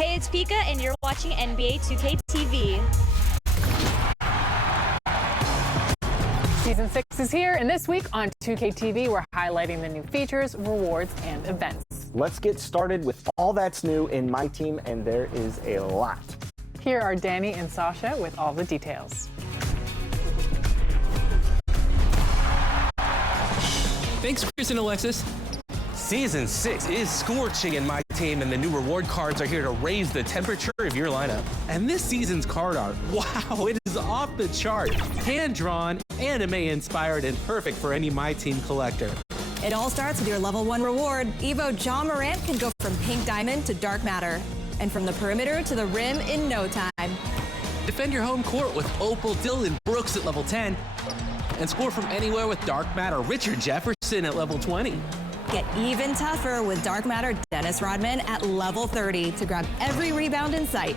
Hey, it's Pika, and you're watching NBA 2K TV. Season 6 is here, and this week on 2K TV, we're highlighting the new features, rewards, and events. Let's get started with all that's new in my team, and there is a lot. Here are Danny and Sasha with all the details. Thanks, Chris and Alexis. Season 6 is scorching in my team, and the new reward cards are here to raise the temperature of your lineup. And this season's card art, wow, it is off the chart. Hand-drawn, anime-inspired, and perfect for any My Team collector. It all starts with your level 1 reward. Evo John Morant can go from pink diamond to dark matter, and from the perimeter to the rim in no time. Defend your home court with Opal Dylan Brooks at level 10, and score from anywhere with dark matter Richard Jefferson at level 20. Get even tougher with dark matter Dennis Rodman at level 30 to grab every rebound in sight.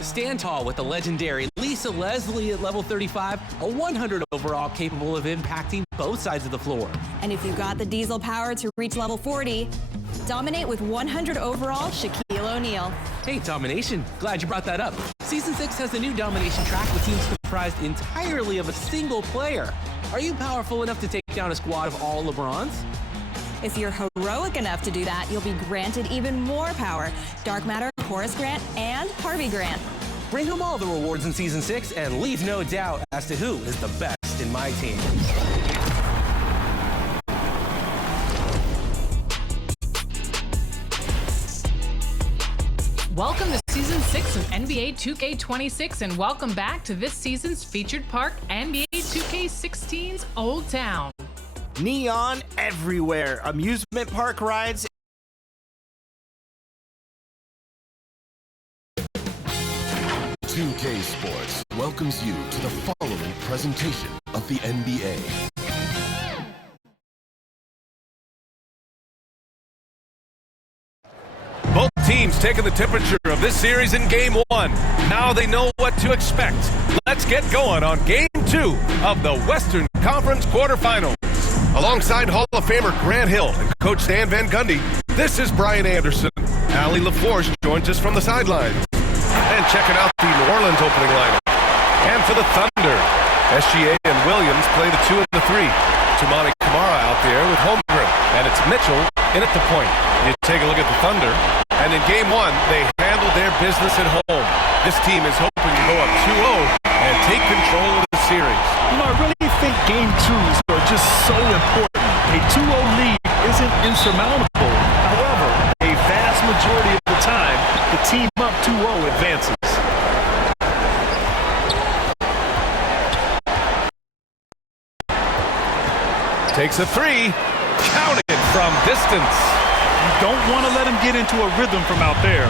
Stand tall with the legendary Lisa Leslie at level 35, a 100 overall capable of impacting both sides of the floor. And if you got the diesel power to reach level 40, dominate with 100 overall Shaquille O'Neal. Hey, domination. Glad you brought that up. Season 6 has a new domination track with teams comprised entirely of a single player. Are you powerful enough to take down a squad of all LeBrons? If you're heroic enough to do that, you'll be granted even more power. Dark Matter, Horace Grant, and Harvey Grant. Bring home all the rewards in Season 6 and leave no doubt as to who is the best in my team. Welcome to Season 6 of NBA 2K26, and welcome back to this season's featured park, NBA 2K16's Old Town. Neon everywhere, amusement park rides. 2K Sports welcomes you to the following presentation of the NBA. Both teams taking the temperature of this series in Game 1. Now they know what to expect. Let's get going on Game 2 of the Western Conference quarterfinals. Alongside Hall of Famer Grant Hill and Coach Stan Van Gundy, this is Brian Anderson. Allie LaForge joins us from the sidelines. And checking out the New Orleans opening lineup. And for the Thunder, SGA and Williams play the 2 and the 3. Toumani Camara out there with Holmgren. And it's Mitchell in at the point. You take a look at the Thunder, and in Game 1, they handled their business at home. This team is hoping to go up 2-0 and take control of the series. You know, I really think Game 2s are just so important. A 2-0 lead isn't insurmountable. However, a vast majority of the time, the team up 2-0 advances. Takes a 3, counted from distance. You don't want to let him get into a rhythm from out there.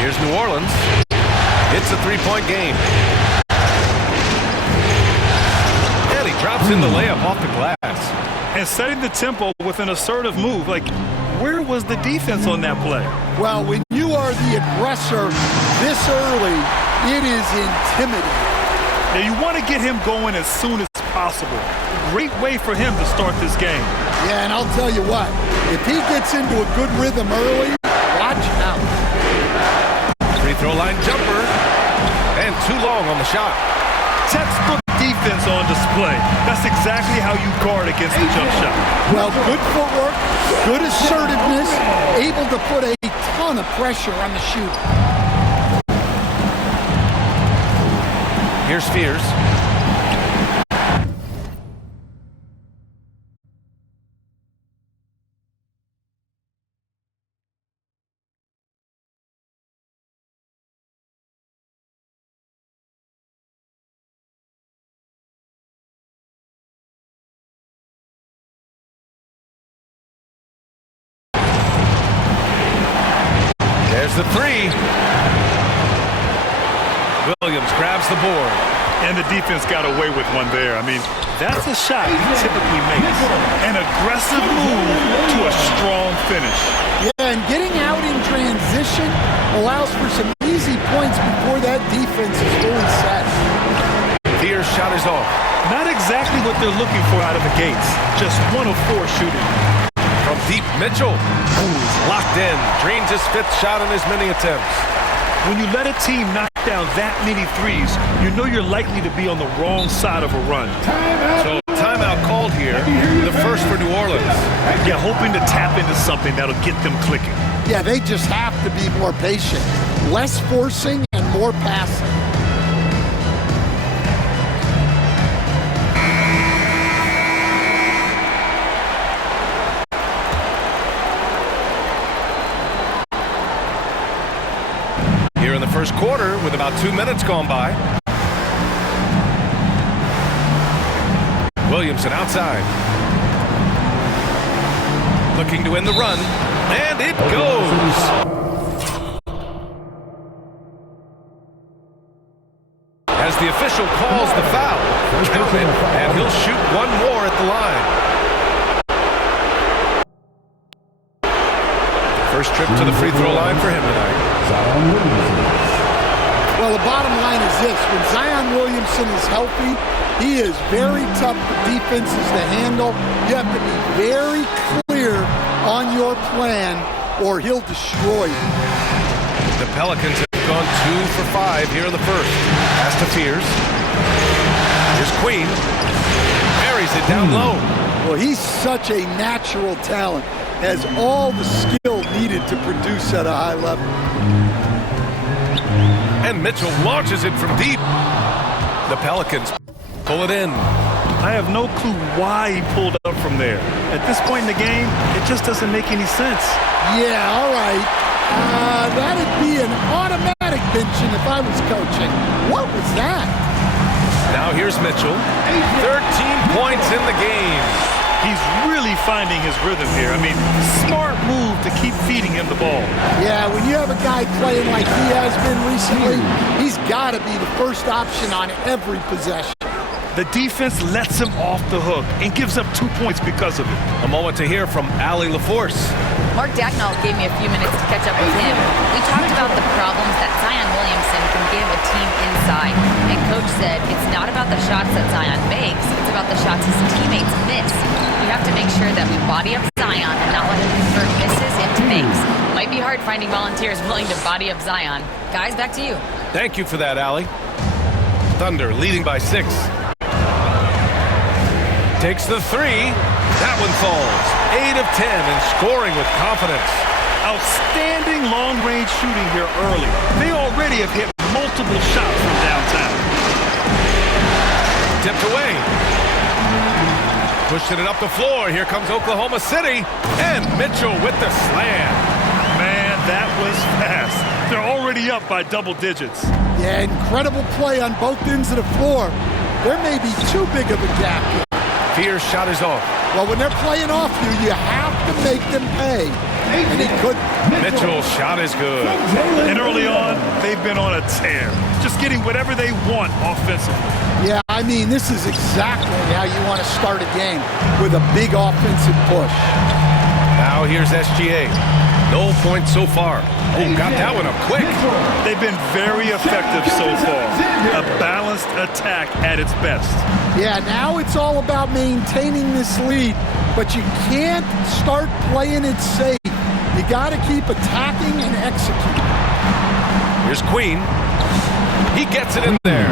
Here's New Orleans. It's a 3-point game. And he drops in the layup off the glass. And setting the tempo with an assertive move. Like, where was the defense on that play? Well, when you are the aggressor this early, it is intimidating. Now, you want to get him going as soon as possible. Great way for him to start this game. Yeah, and I'll tell you what, if he gets into a good rhythm early, watch out. Free throw line jumper, and too long on the shot. Textbook defense on display. That's exactly how you guard against the jump shot. Well, good footwork, good assertiveness, able to put a ton of pressure on the shooter. Here's Fears. There's the 3. Williams grabs the board. And the defense got away with one there. I mean, that's a shot he typically makes. An aggressive move to a strong finish. Yeah, and getting out in transition allows for some easy points before that defense is fully set. Fears shot is off. Not exactly what they're looking for out of the gates. Just 1 of 4 shooting. From deep, Mitchell. Locked in. Drains his 5th shot in as many attempts. When you let a team knock down that many threes, you know you're likely to be on the wrong side of a run. So timeout called here, the first for New Orleans. Yeah, hoping to tap into something that'll get them clicking. Yeah, they just have to be more patient. Less forcing and more passing. Here in the first quarter with about 2 minutes gone by. Williamson outside. Looking to win the run, and it goes. As the official calls the foul, count it, and he'll shoot one more at the line. First trip to the free throw line for him tonight. Well, the bottom line is this. When Zion Williamson is healthy, he is very tough for defenses to handle. You have to be very clear on your plan or he'll destroy you. The Pelicans have gone 2 for 5 here in the first. Pass to Fears. Here's Queen. Buries it down low. Well, he's such a natural talent. Has all the skill needed to produce at a high level. And Mitchell launches it from deep. The Pelicans pull it in. I have no clue why he pulled up from there. At this point in the game, it just doesn't make any sense. Yeah, all right. That'd be an automatic benching if I was coaching. What was that? Now here's Mitchell. 13 points in the game. He's really finding his rhythm here. I mean, smart move to keep feeding him the ball. Yeah, when you have a guy playing like he has been recently, he's got to be the first option on every possession. The defense lets him off the hook and gives up 2 points because of it. A moment to hear from Allie LaForce. Mark Dagnall gave me a few minutes to catch up with him. We talked about the problems that Zion Williamson can give a team inside. And Coach said it's not about the shots that Zion makes, it's about the shots his teammates miss. We have to make sure that we body up Zion and not let him convert misses into makes. Might be hard finding volunteers willing to body up Zion. Guys, back to you. Thank you for that, Allie. Thunder leading by 6. Takes the 3. That one falls. 8 of 10 and scoring with confidence. Outstanding long-range shooting here early. They already have hit multiple shots from downtown. Tipped away. Pushing it up the floor. Here comes Oklahoma City. And Mitchell with the slam. Man, that was fast. They're already up by double digits. Yeah, incredible play on both ends of the floor. There may be too big of a gap here. Fear's shot is off. Well, when they're playing off you have to make them pay. And he couldn't. Mitchell's shot is good. And early on, they've been on a tear. Just getting whatever they want offensively. Yeah, I mean, this is exactly how you want to start a game, with a big offensive push. Now here's SGA. No points so far. Oh, got that one up quick. They've been very effective so far. A balanced attack at its best. Yeah, now it's all about maintaining this lead, but you can't start playing it safe. You got to keep attacking and executing. Here's Queen. He gets it in there.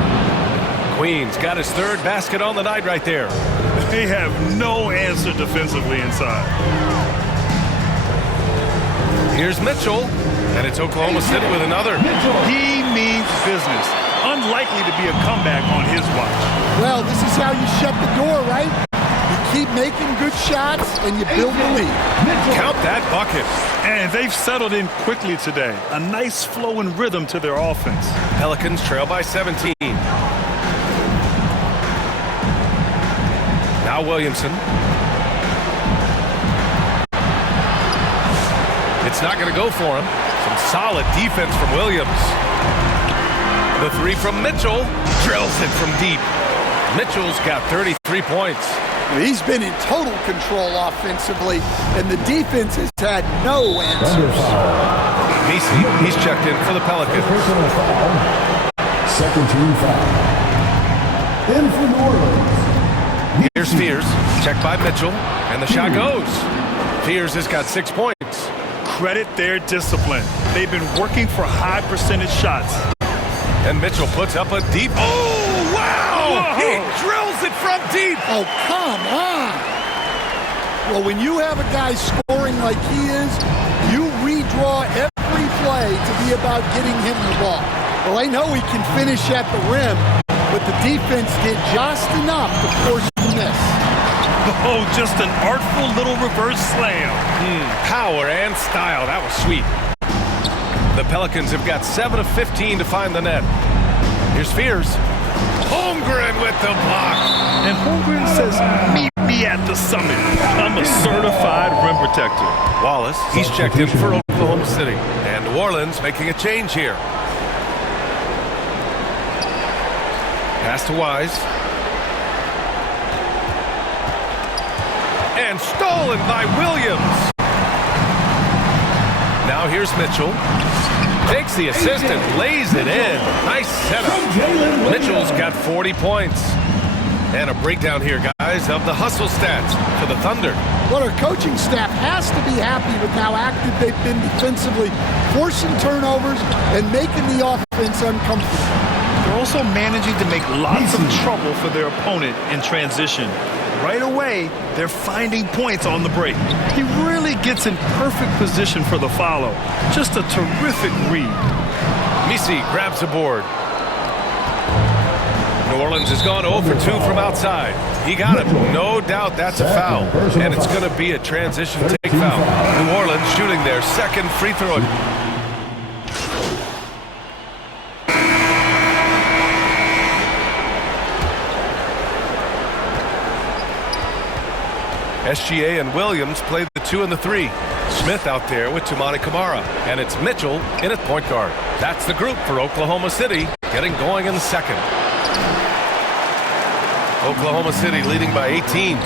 Queen's got his 3rd basket on the night right there. They have no answer defensively inside. Here's Mitchell, and it's Oklahoma City with another. He means business. Unlikely to be a comeback on his watch. Well, this is how you shut the door, right? You keep making good shots, and you build the lead. Count that bucket. And they've settled in quickly today. A nice flow and rhythm to their offense. Pelicans trail by 17. Now Williamson. It's not going to go for him. Some solid defense from Williams. The 3 from Mitchell. Drills it from deep. Mitchell's got 33 points. He's been in total control offensively, and the defense has had no answers. Messi, he's checked in for the Pelicans. Second team foul. In for New Orleans. Here's Fears, checked by Mitchell, and the shot goes. Fears has got 6 points. credit their discipline. They've been working for high percentage shots. And Mitchell puts up a deep. Oh, wow! Whoa. He drills it from deep. Oh, come on. Well, when you have a guy scoring like he is, you redraw every play to be about getting him the ball. Well, I know he can finish at the rim, but the defense did just enough to force the miss. Oh, just an artful little reverse slam. Power and style. That was sweet. The Pelicans have got 7 of 15 to find the net. Here's Fears. Holmgren with the block. And Holmgren says, meet me at the summit. I'm a certified rim protector. Wallace, he's checked in for Oklahoma City. And New Orleans making a change here. Pass to Wise. And stolen by Williams. Now here's Mitchell. Takes the assist and lays it in. Nice setup. Mitchell's got 40 points. And a breakdown here, guys, of the hustle stats for the Thunder. Well, our coaching staff has to be happy with how active they've been defensively, forcing turnovers and making the offense uncomfortable. They're also managing to make lots of trouble for their opponent in transition. Right away, they're finding points on the break. He really gets in perfect position for the follow. Just a terrific read. Misi grabs the board. New Orleans has gone 0 for 2 from outside. He got him. No doubt that's a foul. And it's going to be a transition take foul. New Orleans shooting their second free throw. SGA and Williams play the 2 and the 3. Smith out there with Toumani Camara. And it's Mitchell in at point guard. That's the group for Oklahoma City getting going in the second. Oklahoma City leading by 18.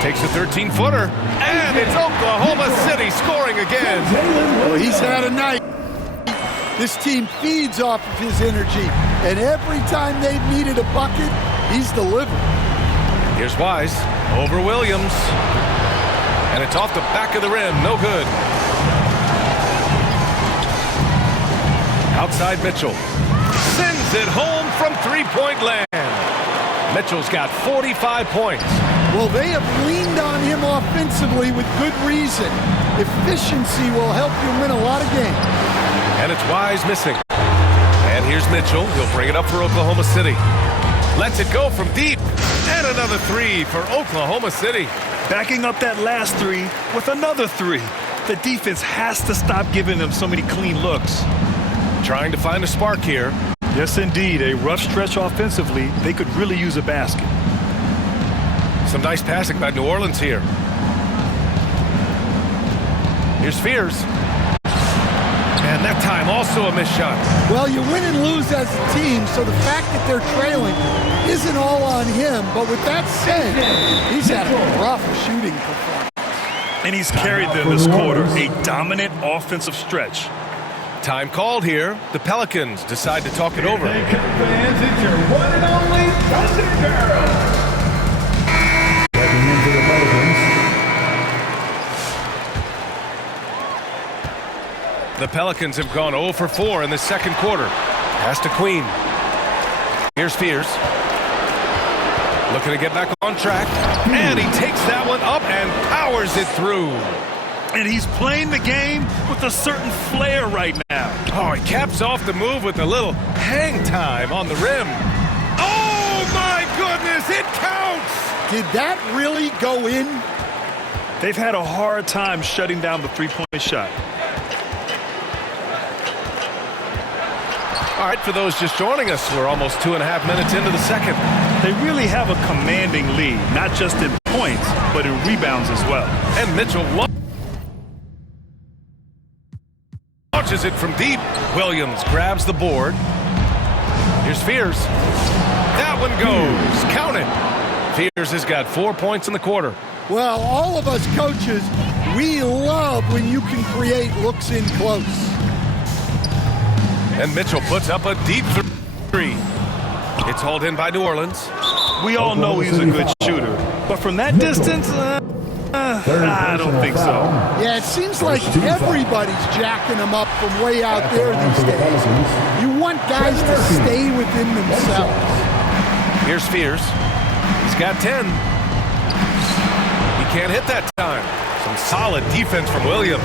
Takes a 13-footer. And it's Oklahoma City scoring again. Well, he's had a night. This team feeds off of his energy. And every time they've needed a bucket, he's delivered. Here's Wise over Williams. And it's off the back of the rim. No good. Outside Mitchell. Sends it home from three-point land. Mitchell's got 45 points. Well, they have leaned on him offensively with good reason. Efficiency will help you win a lot of games. And it's Wise missing. And here's Mitchell. He'll bring it up for Oklahoma City. Lets it go from deep. And another 3 for Oklahoma City. Backing up that last 3 with another 3. The defense has to stop giving them so many clean looks. Trying to find a spark here. Yes, indeed. A rough stretch offensively. They could really use a basket. Some nice passing by New Orleans here. Here's Fears. And that time also a missed shot. Well, you win and lose as a team, so the fact that they're trailing isn't all on him. But with that said, he's had a rough shooting performance. And he's carried them this quarter. A dominant offensive stretch. Time called here. The Pelicans decide to talk it over. Fans, it's your one and only Thunder Girl. Checking into the Pelicans. The Pelicans have gone 0 for 4 in the second quarter. Pass to Queen. Here's Fears. Looking to get back on track. And he takes that one up and powers it through. And he's playing the game with a certain flair right now. Oh, he caps off the move with a little hang time on the rim. Oh, my goodness, it counts! Did that really go in? They've had a hard time shutting down the three-point shot. All right, for those just joining us, we're almost 2.5 minutes into the second. They really have a commanding lead, not just in points, but in rebounds as well. And Mitchell launches it from deep. Williams grabs the board. Here's Fears. That one goes. Count it. Fears has got 4 points in the quarter. Well, all of us coaches, we love when you can create looks in close. And Mitchell puts up a deep 3. It's hauled in by New Orleans. We all know he's a good shooter, but from that distance, I don't think so. Yeah, it seems like everybody's jacking them up from way out there these days. You want guys to stay within themselves. Here's Fears. He's got 10. He can't hit that time. Some solid defense from Williams.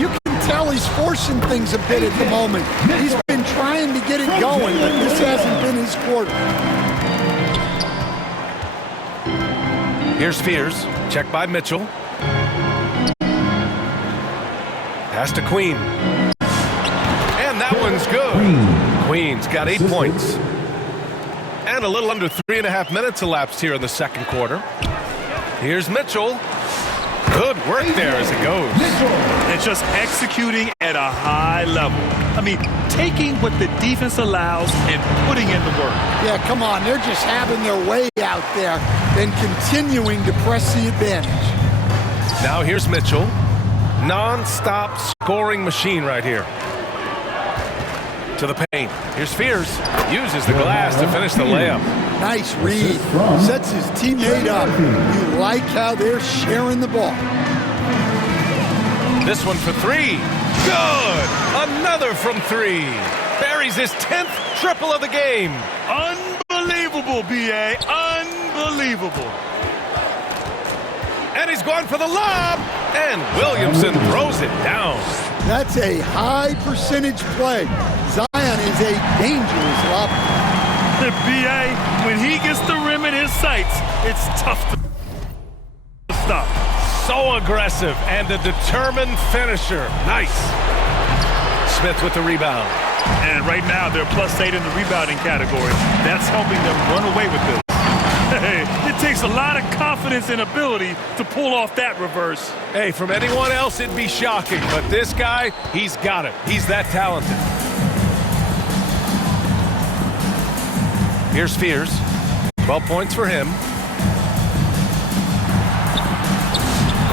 You can tell he's forcing things a bit at the moment. He's been trying to get it going, but this hasn't been his quarter. Here's Fears. Check by Mitchell. Pass to Queen. And that one's good. Queen's got 8 points. And a little under 3.5 minutes elapsed here in the second quarter. Here's Mitchell. Good work there as it goes. And just executing at a high level. I mean, taking what the defense allows and putting in the work. Yeah, come on. They're just having their way out there and continuing to press the advantage. Now here's Mitchell. Non-stop scoring machine right here. To the paint. Here's Fears. Uses the glass to finish the layup. Nice read. Sets his teammate up. You like how they're sharing the ball. This one for three. Good! Another from three. Buries his 10th triple of the game. Unbelievable, B.A. Unbelievable. And he's going for the lob. And Williamson throws it down. That's a high percentage play. Zion is a dangerous lobber. The B.A., when he gets the rim in his sights, it's tough to stop. So aggressive and a determined finisher. Nice. Smith with the rebound. And right now, they're +8 in the rebounding category. That's helping them run away with this. Hey, it takes a lot of confidence and ability to pull off that reverse. Hey, from anyone else, it'd be shocking. But this guy, he's got it. He's that talented. Here's Fears. 12 points for him.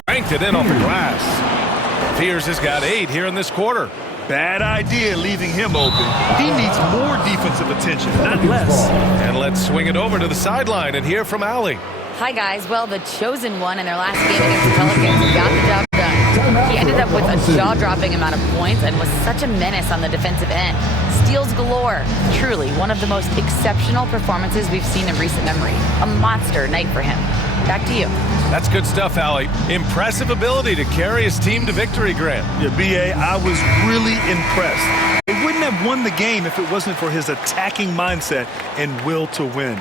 Cranked it in off the glass. Fears has got 8 here in this quarter. Bad idea leaving him open. He needs more defensive attention, not less. And let's swing it over to the sideline and hear from Allie. Hi, guys. Well, the chosen one in their last game against the Pelicans got the job done. He ended up with a jaw-dropping amount of points and was such a menace on the defensive end. Steals galore. Truly, one of the most exceptional performances we've seen in recent memory. A monster night for him. Back to you. That's good stuff, Allie. Impressive ability to carry his team to victory, Grant. Yeah, B.A., I was really impressed. They wouldn't have won the game if it wasn't for his attacking mindset and will to win.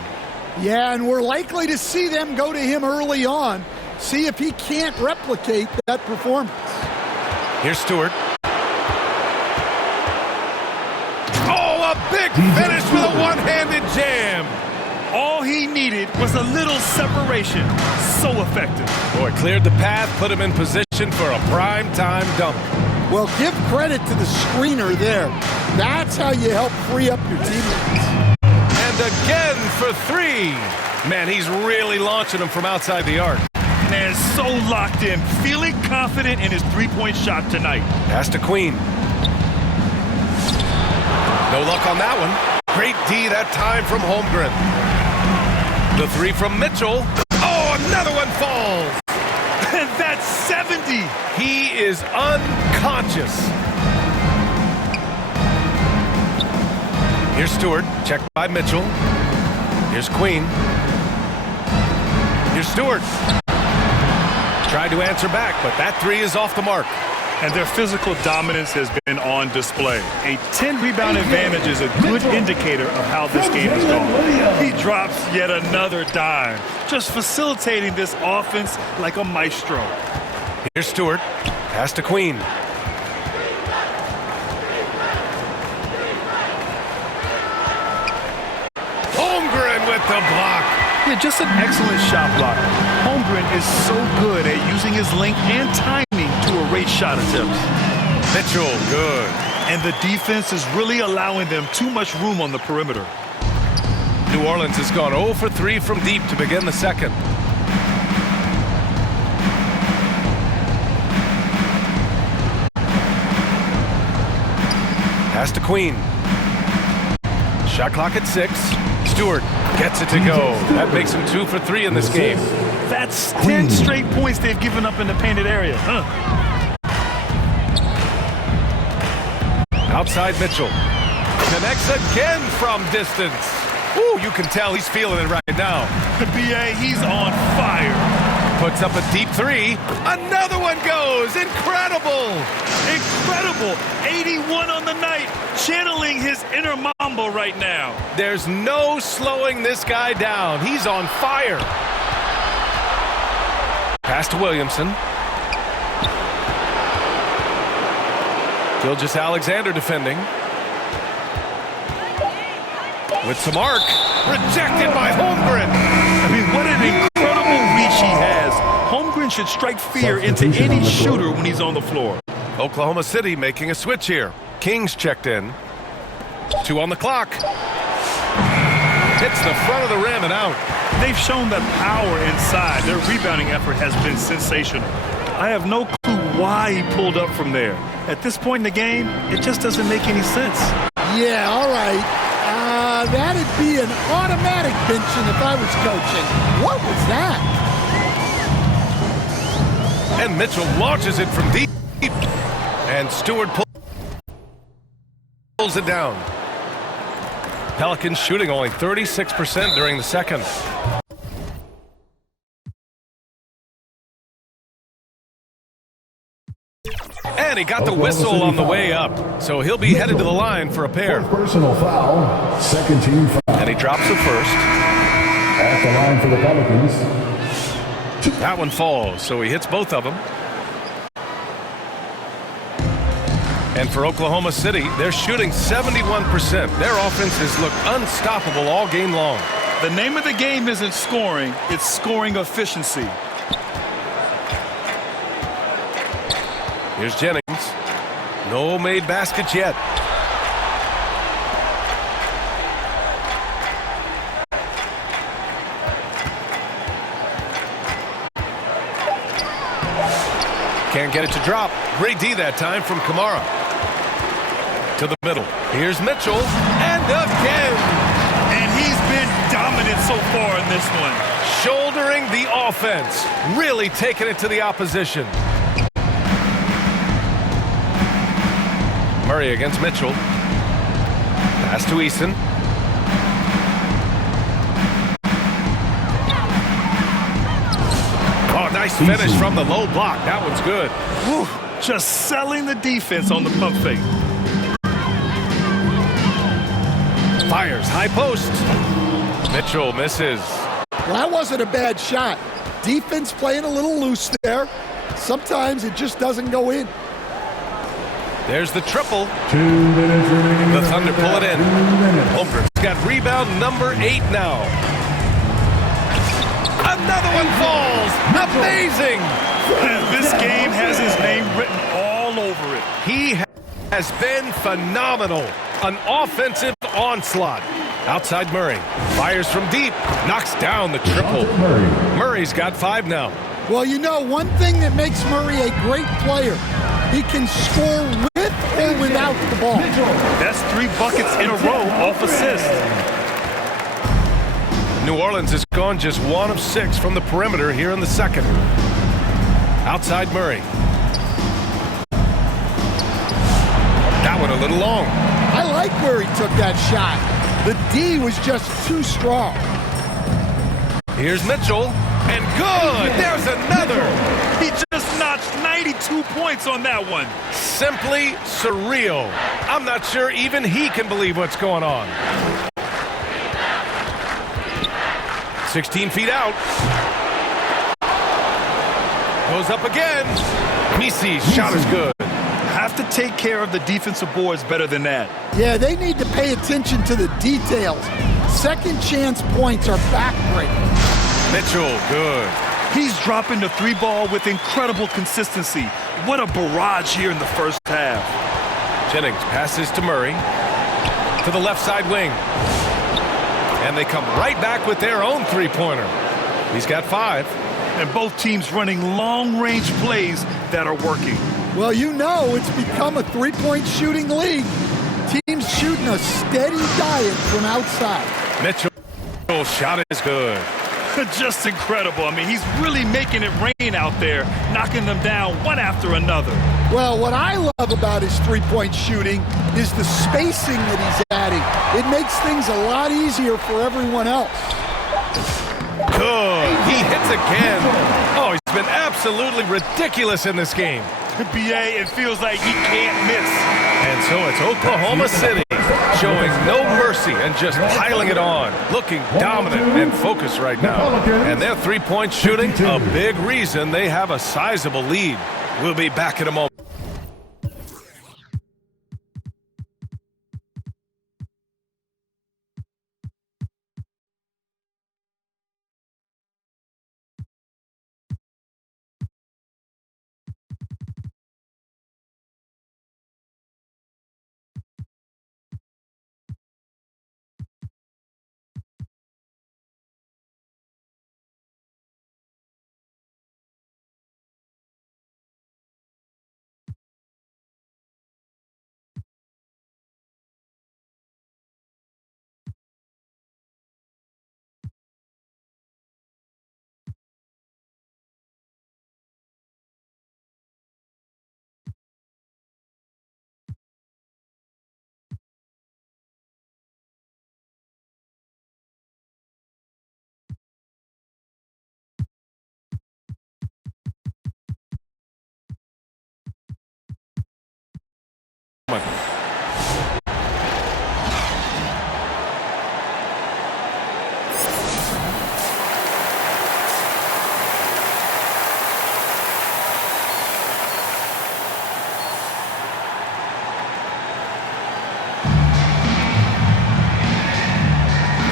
Yeah, and we're likely to see them go to him early on, see if he can't replicate that performance. Here's Stewart. Oh, a big finish with a one-handed jam. All he needed was a little separation. So effective. Boy, cleared the path, put him in position for a prime-time dunk. Well, give credit to the screener there. That's how you help free up your teammates. And again for three. Man, he's really launching them from outside the arc. Man, so locked in, feeling confident in his three-point shot tonight. Pass to Queen. No luck on that one. Great D that time from Holmgren. The three from Mitchell. Oh, another one falls. And that's 70. He is unconscious. Here's Stewart, checked by Mitchell. Here's Queen. Here's Stewart. Tried to answer back, but that three is off the mark. And their physical dominance has been on display. A 10-rebound advantage is a good indicator of how this game is going. He drops yet another dime, just facilitating this offense like a maestro. Here's Stewart. Pass to Queen. Holmgren with the block. Yeah, just an excellent shot blocker. Holmgren is so good at using his length and timing to erase shot attempts. Mitchell, good. And the defense is really allowing them too much room on the perimeter. New Orleans has gone 0 for 3 from deep to begin the second. Pass to Queen. Shot clock at 6. Stewart gets it to go. That makes him 2 for 3 in this game. That's 10 straight points they've given up in the painted area. Outside Mitchell. Connects again from distance. Ooh, you can tell he's feeling it right now. The BA, he's on fire. Puts up a deep three. Another one goes. Incredible. Incredible. 81 on the night. Channeling his inner Mamba right now. There's no slowing this guy down. He's on fire. Pass to Williamson. Gilgeous-Alexander defending. With some arc. Rejected by Holmgren. I mean, what an incredible reach he has. Holmgren should strike fear into any shooter when he's on the floor. Oklahoma City making a switch here. Kings checked in. 2 on the clock. Hits the front of the rim and out. They've shown that power inside. Their rebounding effort has been sensational. I have no clue why he pulled up from there. At this point in the game, it just doesn't make any sense. Yeah, all right. That'd be an automatic benching if I was coaching. What was that? And Mitchell launches it from deep. And Stewart pulls it down. Pelicans shooting only 36% during the second. And he got the whistle on the way up. So he'll be headed to the line for a pair. Personal foul. Second team foul. And he drops the first. At the line for the Pelicans. That one falls, so he hits both of them. And for Oklahoma City, they're shooting 71%. Their offenses look unstoppable all game long. The name of the game isn't scoring, it's scoring efficiency. Here's Jennings. No made baskets yet. Can't get it to drop. Great D that time from Kamara. To the middle. Here's Mitchell. And again. And he's been dominant so far in this one. Shouldering the offense. Really taking it to the opposition. Murray against Mitchell. Pass to Eason. Oh, nice finish from the low block. That one's good. Whew, just selling the defense on the pump fake. Fires high post. Mitchell misses. Well, that wasn't a bad shot. Defense playing a little loose there. Sometimes it just doesn't go in. There's the triple. 2 minutes remaining. The Thunder pull it in. Holmgren's got rebound number 8 now. Another one falls. Amazing. This game has his name written all over it. He has been phenomenal. An offensive onslaught. Outside Murray. Fires from deep. Knocks down the triple. Murray's got 5 now. Well, you know, one thing that makes Murray a great player, he can score with or without the ball. That's 3 buckets in a row off assist. New Orleans has gone just 1 of 6 from the perimeter here in the second. Outside Murray. That one a little long. I like where he took that shot. The D was just too strong. Here's Mitchell. And good! There's another! He just notched 92 points on that one. Simply surreal. I'm not sure even he can believe what's going on. 16 feet out. Goes up again. Misi's shot is good. Have to take care of the defensive boards better than that. Yeah, they need to pay attention to the details. Second chance points are backbreaking. Mitchell, good. He's dropping the 3 ball with incredible consistency. What a barrage here in the first half. Jennings passes to Murray. To the left side wing. And they come right back with their own 3-pointer. He's got 5. And both teams running long-range plays that are working. Well, you know it's become a 3-point shooting league. Teams shooting a steady diet from outside. Mitchell's shot is good. Just incredible. I mean, he's really making it rain out there, knocking them down one after another. Well, what I love about his three-point shooting is the spacing that he's adding. It makes things a lot easier for everyone else. Good. He hits again. Oh, he's been absolutely ridiculous in this game. BA, it feels like he can't miss. And so it's Oklahoma City showing no mercy and just piling it on, looking dominant and focused right now. And their three-point shooting, a big reason they have a sizable lead. We'll be back in a moment.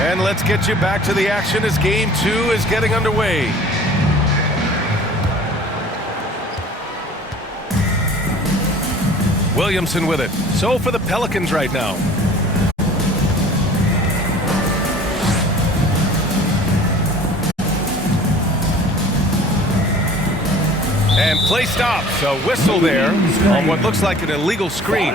And let's get you back to the action as Game 2 is getting underway. Williamson with it. So for the Pelicans right now. And play stops. A whistle there on what looks like an illegal screen.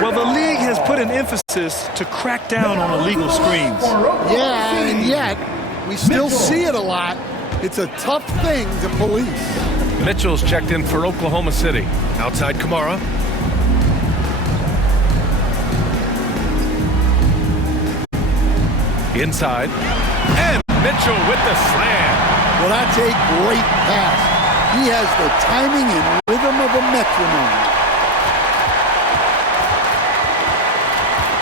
Well, the league has put an emphasis to crack down on illegal screens. Yeah, and yet we still see it a lot. It's a tough thing to police. Mitchell's checked in for Oklahoma City. Outside Kamara. Inside. And Mitchell with the slam. Well, that's a great pass. He has the timing and rhythm of a metronome.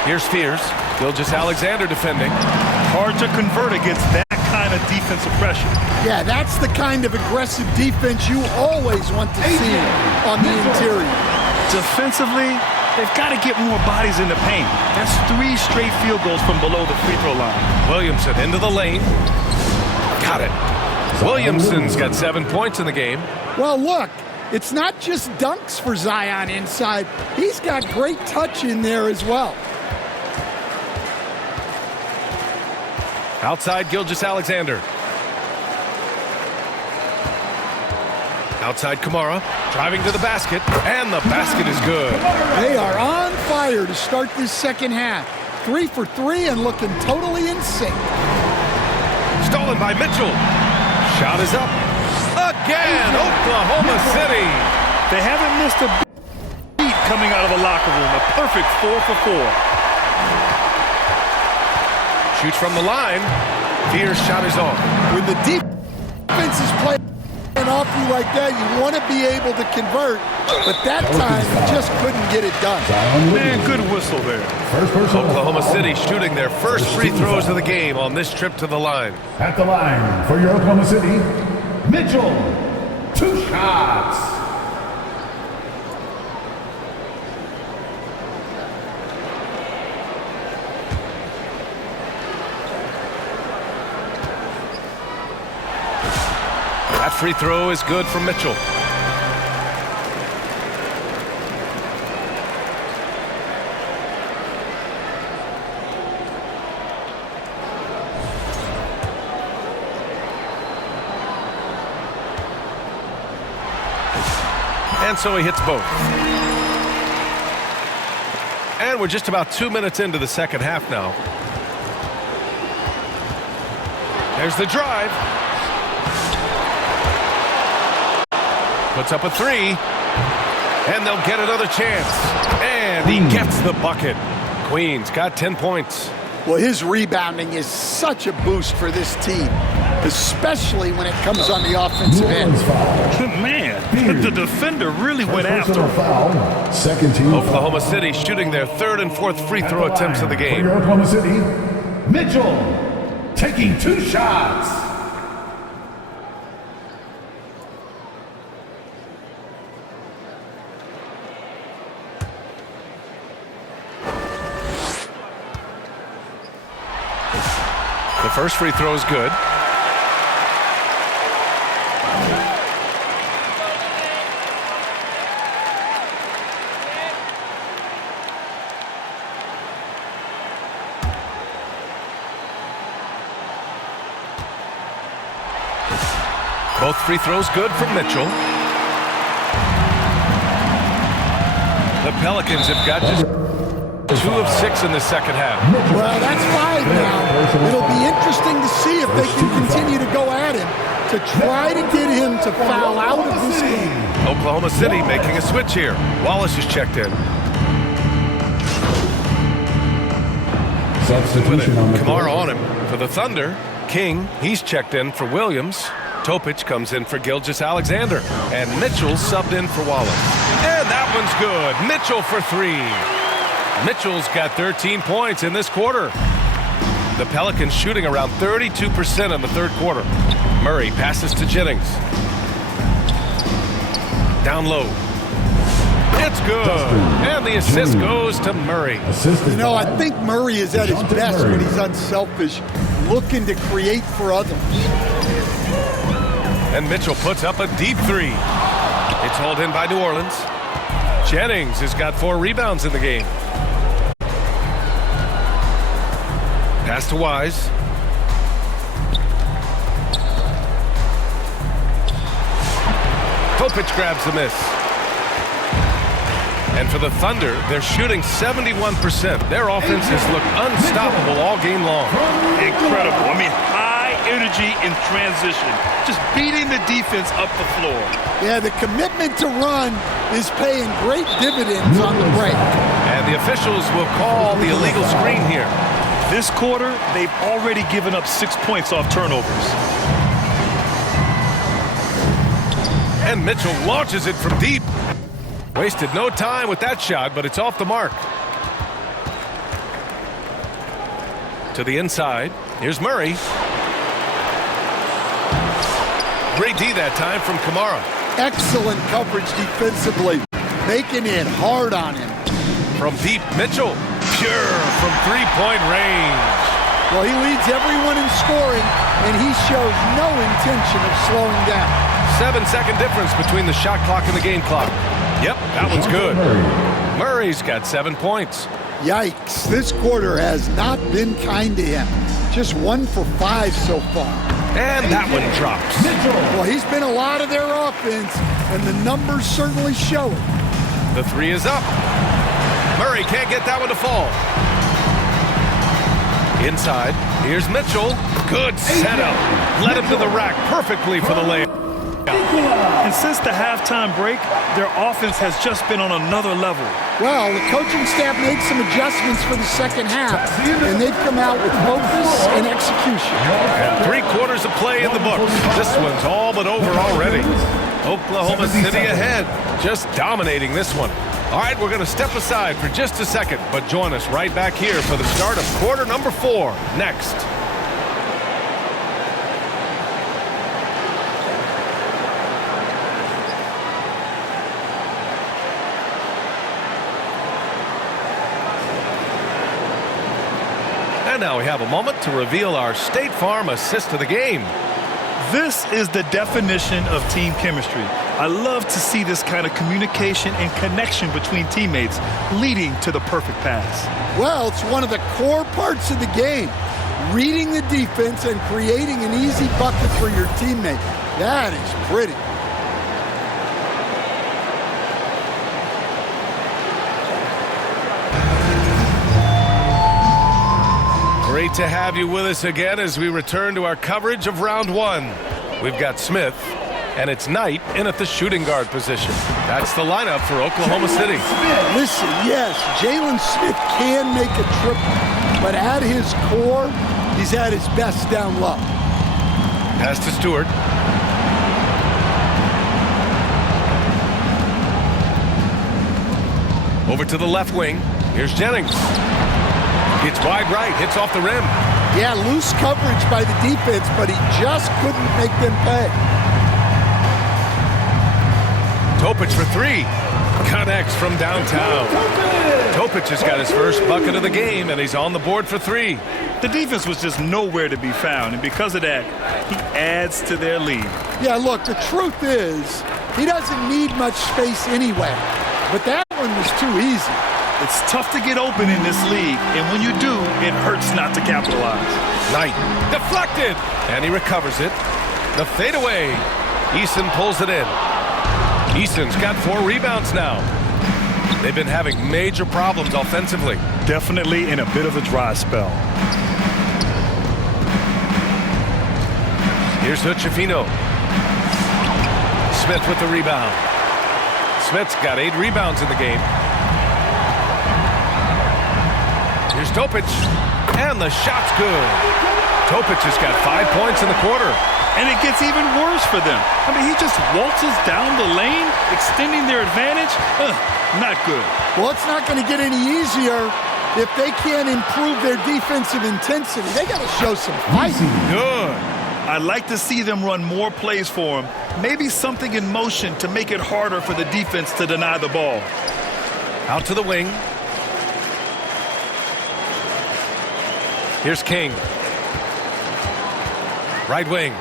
Here's Fears. Gilgeous-Alexander defending. Hard to convert against that kind of defensive pressure. Yeah, that's the kind of aggressive defense you always want to see on the interior. Defensively, they've got to get more bodies in the paint. That's 3 straight field goals from below the free throw line. Williamson into the lane. Got it. Williamson's got 7 points in the game. Well, look, it's not just dunks for Zion inside. He's got great touch in there as well. Outside Gilgeous-Alexander. Outside Kamara. Driving to the basket. And the basket is good. They are on fire to start this second half. 3 for 3 and looking totally in sync. Stolen by Mitchell. Shot is up. Again, Oklahoma City. They haven't missed a beat coming out of the locker room. A perfect 4 for 4. Shoots from the line. Fear's shot is off. When the defense is playing off you like that, you want to be able to convert, but that time you just couldn't get it done. Man, good whistle there. Oklahoma City shooting their first free throws of the game on this trip to the line. At the line for your Oklahoma City, Mitchell. 2 shots. That free throw is good from Mitchell. And so he hits both. And we're just about 2 minutes into the second half now. There's the drive. Puts up a three. And they'll get another chance. And he gets the bucket. Queens got 10 points. Well, his rebounding is such a boost for this team, especially when it comes on the offensive end. Man, the defender really went after him. Second team. Oklahoma City shooting their third and fourth free throw attempts of the game. For Oklahoma City, Mitchell taking 2 shots. The first free throw is good. Both free throws good from Mitchell. The Pelicans have got just 2 of 6 in the second half. Well, that's 5 now. It'll be interesting to see if they can continue to go at him to try to get him to foul out of this game. Oklahoma City making a switch here. Wallace is checked in. Substitution on the Kamara on him for the Thunder. King, he's checked in for Williams. Topic comes in for Gilgeous-Alexander. And Mitchell subbed in for Wallace. And that one's good. Mitchell for 3. Mitchell's got 13 points in this quarter. The Pelicans shooting around 32% in the third quarter. Murray passes to Jennings. Down low. It's good. And the assist goes to Murray. You know, I think Murray is at his best when he's unselfish, looking to create for others. And Mitchell puts up a deep 3. It's hauled in by New Orleans. Jennings has got 4 rebounds in the game. Pass to Wise. Topic grabs the miss. And for the Thunder, they're shooting 71%. Their offense has looked unstoppable all game long. Incredible. I mean, high energy in transition. Just beating the defense up the floor. Yeah, the commitment to run is paying great dividends on the break. And the officials will call the illegal screen here. This quarter, they've already given up 6 points off turnovers. And Mitchell launches it from deep. Wasted no time with that shot, but it's off the mark. To the inside. Here's Murray. Great D that time from Kamara. Excellent coverage defensively, making it hard on him. From deep, Mitchell. Pure from three-point range. Well, he leads everyone in scoring, and he shows no intention of slowing down. 7-second difference between the shot clock and the game clock. Yep, that one's good. Murray's got 7 points. Yikes, this quarter has not been kind to him. Just 1 for 5 so far. And that one drops. Well, he's been a lot of their offense, and the numbers certainly show it. The 3 is up. Murray can't get that one to fall. Inside, here's Mitchell. Good setup. Led him to the rack perfectly for the layup. And since the halftime break, their offense has just been on another level. Well, the coaching staff made some adjustments for the second half, and they've come out with focus and execution. And 3 quarters of play in the books. This one's all but over already. Oklahoma City ahead, just dominating this one. All right, we're going to step aside for just a second, but join us right back here for the start of quarter number 4 next. And now we have a moment to reveal our State Farm assist of the game. This is the definition of team chemistry. I love to see this kind of communication and connection between teammates leading to the perfect pass. Well, it's one of the core parts of the game. Reading the defense and creating an easy bucket for your teammate. That is pretty. Great to have you with us again as we return to our coverage of round 1. We've got Smith, and it's Knight in at the shooting guard position. That's the lineup for Oklahoma City. Listen, yes, Jalen Smith can make a triple, but at his core, he's at his best down low. Pass to Stewart. Over to the left wing. Here's Jennings. Gets wide right, hits off the rim. Yeah, loose coverage by the defense, but he just couldn't make them pay. Topic for three. Connects from downtown. Topic has got his first bucket of the game, and he's on the board for three. The defense was just nowhere to be found, and because of that, he adds to their lead. Yeah, look, the truth is, he doesn't need much space anyway, but that one was too easy. It's tough to get open in this league, and when you do, it hurts not to capitalize. Knight deflected, and he recovers it. The fadeaway. Eason pulls it in. Eason's got 4 rebounds now. They've been having major problems offensively. Definitely in a bit of a dry spell. Here's Hochefino. Smith with the rebound. Smith's got 8 rebounds in the game. Here's Topic, and the shot's good. Topic has got 5 points in the quarter. And it gets even worse for them. I mean, he just waltzes down the lane, extending their advantage. Not good. Well, it's not going to get any easier if they can't improve their defensive intensity. They got to show some fight. Good. I'd like to see them run more plays for him. Maybe something in motion to make it harder for the defense to deny the ball. Out to the wing. Here's King. Right wing.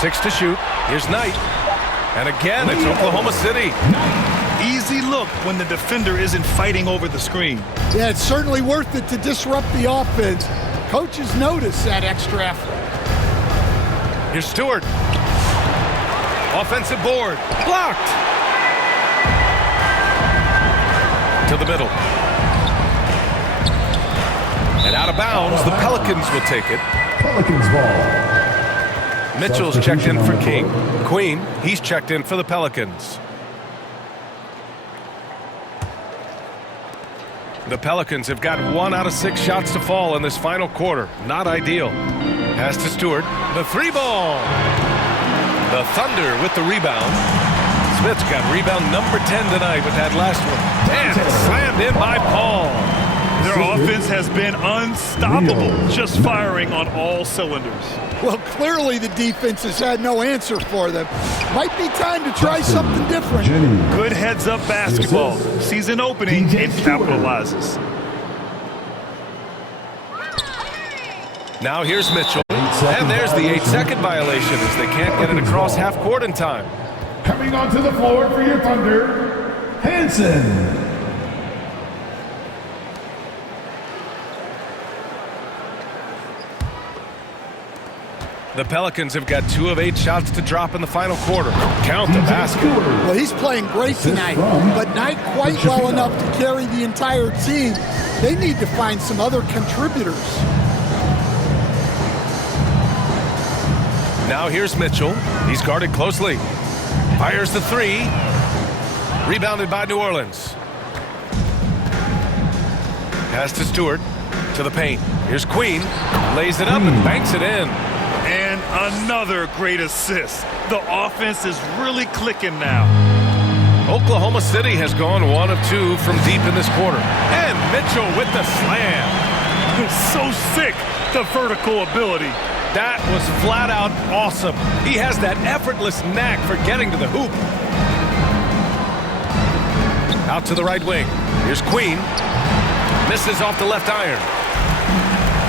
6 to shoot. Here's Knight. And again, it's Oklahoma City. Easy look when the defender isn't fighting over the screen. Yeah, it's certainly worth it to disrupt the offense. Coaches notice that extra effort. Here's Stewart. Offensive board. Blocked. To the middle. And out of bounds, the Pelicans will take it. Pelicans ball. Mitchell's checked in for King. Queen, he's checked in for the Pelicans. The Pelicans have got 1 out of 6 shots to fall in this final quarter. Not ideal. Pass to Stewart. The 3-ball. The Thunder with the rebound. Smith's got rebound number 10 tonight with that last one. And slammed in by Paul. Their offense has been unstoppable, just firing on all cylinders. Well, clearly the defense has had no answer for them. Might be time to try something different. Good heads-up basketball. Season opening and capitalizes. Now here's Mitchell. And there's the 8-second violation as they can't get it across half court in time. Coming onto the floor for your Thunder, Hansen. The Pelicans have got 2 of 8 shots to drop in the final quarter. Count the basket. Well, he's playing great tonight, but not quite well enough to carry the entire team. They need to find some other contributors. Now here's Mitchell. He's guarded closely. Fires the 3. Rebounded by New Orleans. Pass to Stewart. To the paint. Here's Queen. Lays it up and banks it in. And another great assist. The offense is really clicking now. Oklahoma City has gone 1 of 2 from deep in this quarter. And Mitchell with the slam. So sick, the vertical ability. That was flat out awesome. He has that effortless knack for getting to the hoop. Out to the right wing. Here's Queen. Misses off the left iron.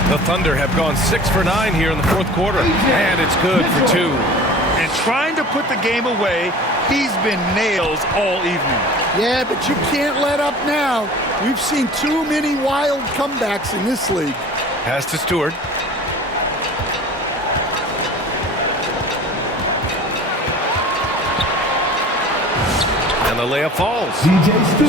The Thunder have gone 6 for 9 here in the 4th quarter, and it's good for 2. And trying to put the game away, he's been nails all evening. Yeah, but you can't let up now. We've seen too many wild comebacks in this league. Pass to Stewart. And the layup falls.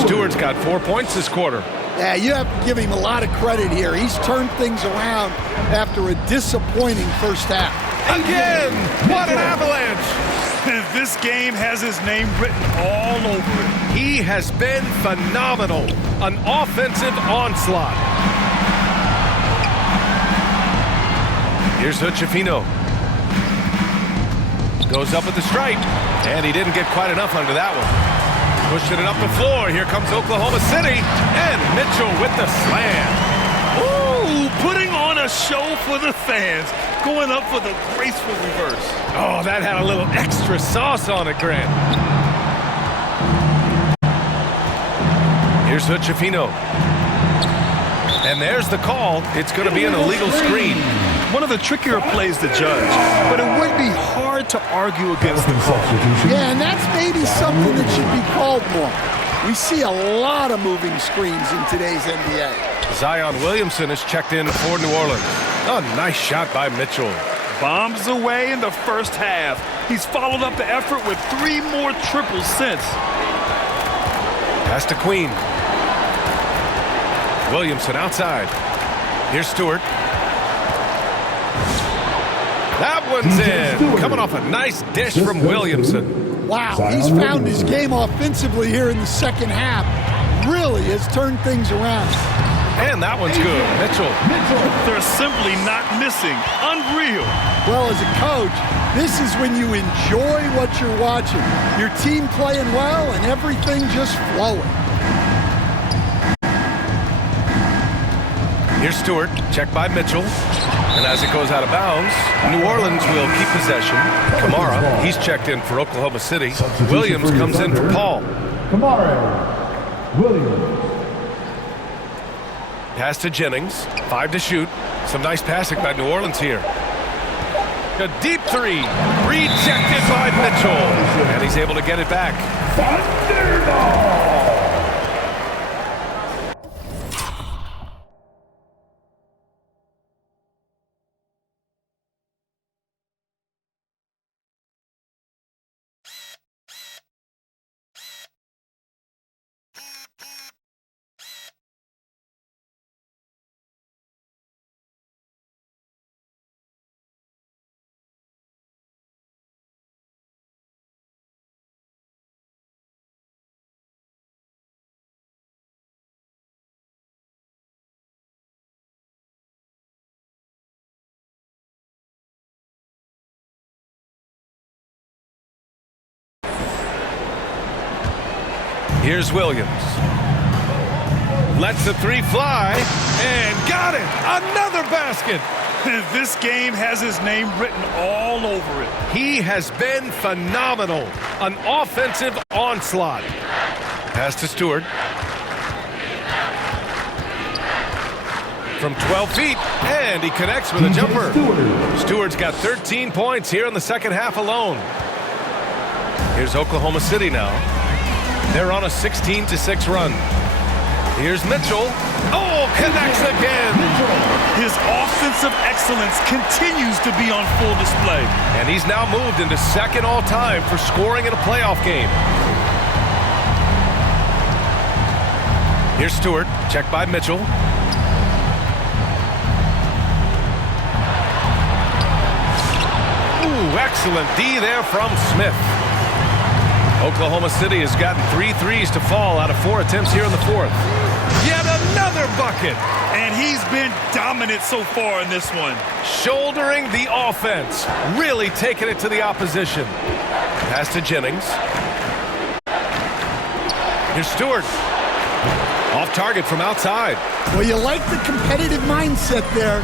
Stewart's got 4 points this quarter. Yeah, you have to give him a lot of credit here. He's turned things around after a disappointing first half. Again! What an avalanche! This game has his name written all over it. He has been phenomenal. An offensive onslaught. Here's Hochefino. Goes up at the stripe, and he didn't get quite enough under that one. Pushing it up the floor. Here comes Oklahoma City, and Mitchell with the slam. Ooh, putting on a show for the fans. Going up for the graceful reverse. Oh, that had a little extra sauce on it, Grant. Here's Hochefino. And there's the call. It's going to be an illegal screen. One of the trickier plays to judge, but it would be hard to argue against the call. Yeah, and that's maybe something that should be called more. We see a lot of moving screens in today's NBA. Zion Williamson is checked in for New Orleans. A nice shot by Mitchell. Bombs away in the first half. He's followed up the effort with 3 more triples since. Pass to Queen. Williamson outside. Here's Stewart. That one's in. Coming off a nice dish from Williamson. Wow, he's found his game offensively here in the second half. Really has turned things around. And that one's good. Mitchell. They're simply not missing. Unreal. Well, as a coach, this is when you enjoy what you're watching. Your team playing well and everything just flowing. Here's Stewart, checked by Mitchell. And as it goes out of bounds, New Orleans will keep possession. Kamara, he's checked in for Oklahoma City. Williams comes in for Paul. Kamara Williams. Pass to Jennings, 5 to shoot. Some nice passing by New Orleans here. A deep 3, rejected by Mitchell. And he's able to get it back. Thunderball. Here's Williams. Lets the 3 fly, and got it! Another basket! This game has his name written all over it. He has been phenomenal. An offensive onslaught. Pass to Stewart. From 12 feet, and he connects with a jumper. Stewart's got 13 points here in the second half alone. Here's Oklahoma City now. They're on a 16-6 run. Here's Mitchell. Oh, connects again. His offensive excellence continues to be on full display. And he's now moved into second all-time for scoring in a playoff game. Here's Stewart, checked by Mitchell. Ooh, excellent D there from Smith. Oklahoma City has gotten 3 threes to fall out of 4 attempts here in the fourth. Yet another bucket. And he's been dominant so far in this one. Shouldering the offense. Really taking it to the opposition. Pass to Jennings. Here's Stewart. Off target from outside. Well, you like the competitive mindset there.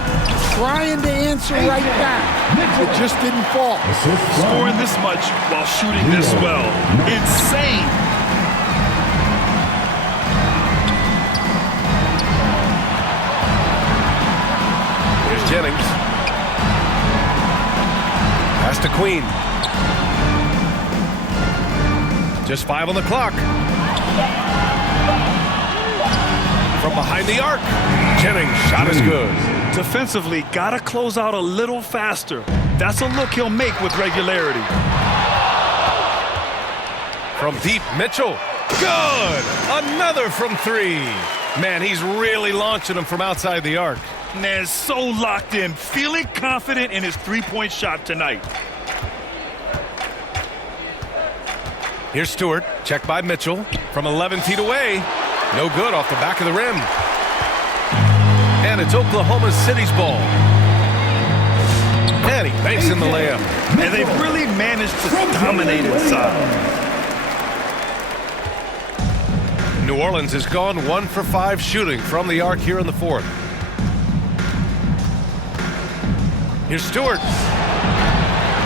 Trying to answer right back. It just didn't fall. Scoring this much while shooting this well. Insane. Here's Jennings. Pass to Queen. Just 5 on the clock. From behind the arc. Jennings' shot is good. Defensively, gotta close out a little faster. That's a look he'll make with regularity. From deep, Mitchell. Good! Another from 3. Man, he's really launching them from outside the arc. Man, so locked in, feeling confident in his three-point shot tonight. Here's Stewart, checked by Mitchell from 11 feet away. No good off the back of the rim. And it's Oklahoma City's ball. And he banks in the layup. And they've really managed to dominate inside. New Orleans has gone 1 for 5 shooting from the arc here in the fourth. Here's Stewart.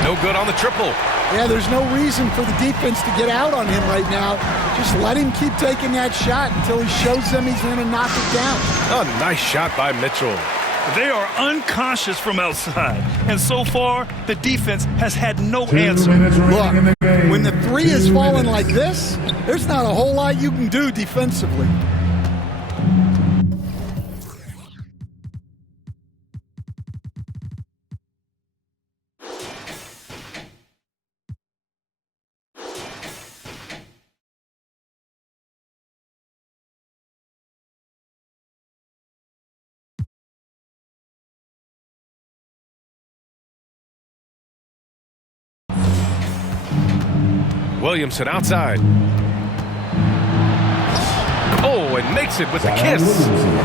No good on the triple. Yeah, there's no reason for the defense to get out on him right now. Just let him keep taking that shot until he shows them he's going to knock it down. A nice shot by Mitchell. They are unconscious from outside, and so far, the defense has had no answer. Look, when the three is falling like this, there's not a whole lot you can do defensively. Williamson outside. Oh, and makes it with a kiss.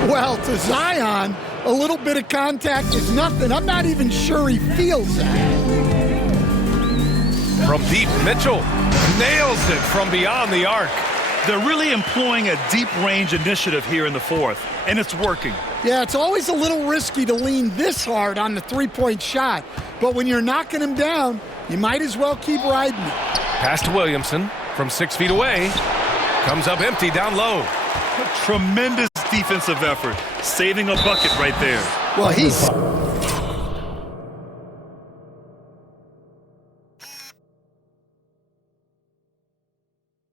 Well, to Zion, a little bit of contact is nothing. I'm not even sure he feels that. From deep, Mitchell nails it from beyond the arc. They're really employing a deep-range initiative here in the fourth, and it's working. Yeah, it's always a little risky to lean this hard on the three-point shot, but when you're knocking him down, you might as well keep riding it. Pass to Williamson from 6 feet away. Comes up empty down low. A tremendous defensive effort, saving a bucket right there. Well, he's...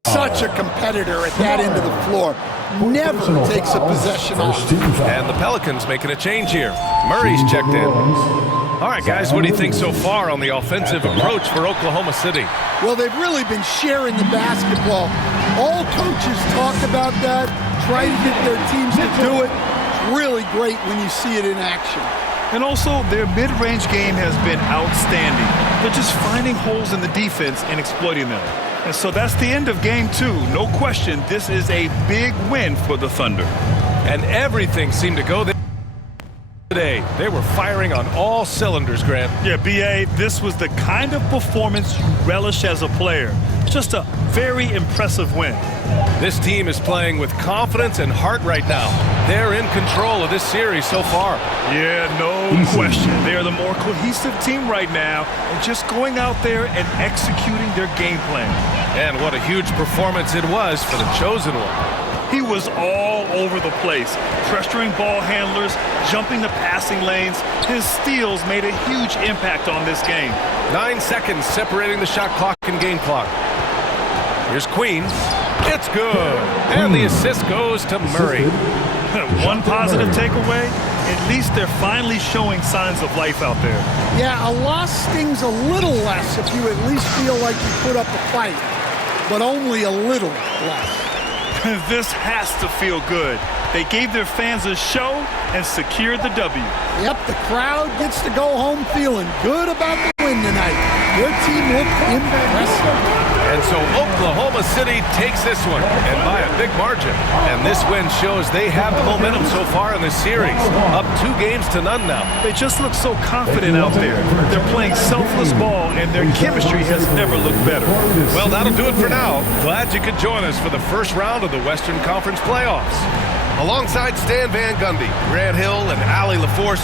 such a competitor at that end of the floor. Never takes a possession off. And the Pelicans making a change here. Murray's checked in. All right, guys, what do you think so far on the offensive approach for Oklahoma City? Well, they've really been sharing the basketball. All coaches talk about that, try to get their teams to do it. It's really great when you see it in action. And also, their mid-range game has been outstanding. They're just finding holes in the defense and exploiting them. And so that's the end of game 2. No question, this is a big win for the Thunder. And everything seemed to go there today. They were firing on all cylinders, Grant. Yeah, B.A., this was the kind of performance you relish as a player. Just a very impressive win. This team is playing with confidence and heart right now. They're in control of this series so far. Yeah, no question. They are the more cohesive team right now and just going out there and executing their game plan. And what a huge performance it was for the chosen one. He was all over the place, pressuring ball handlers, jumping the passing lanes. His steals made a huge impact on this game. 9 seconds separating the shot clock and game clock. Here's Queen. It's good. And the assist goes to Murray. One positive takeaway, at least they're finally showing signs of life out there. Yeah, a loss stings a little less if you at least feel like you put up a fight, but only a little less. This has to feel good. They gave their fans a show and secured the W. Yep, the crowd gets to go home feeling good about the win tonight. Their team looked impressive. And so Oklahoma City takes this one, and by a big margin. And this win shows they have the momentum so far in this series. Up 2 games to none now. They just look so confident out there. They're playing selfless ball, and their chemistry has never looked better. Well, that'll do it for now. Glad you could join us for the first round of the Western Conference playoffs. Alongside Stan Van Gundy, Grant Hill, and Allie LaForce,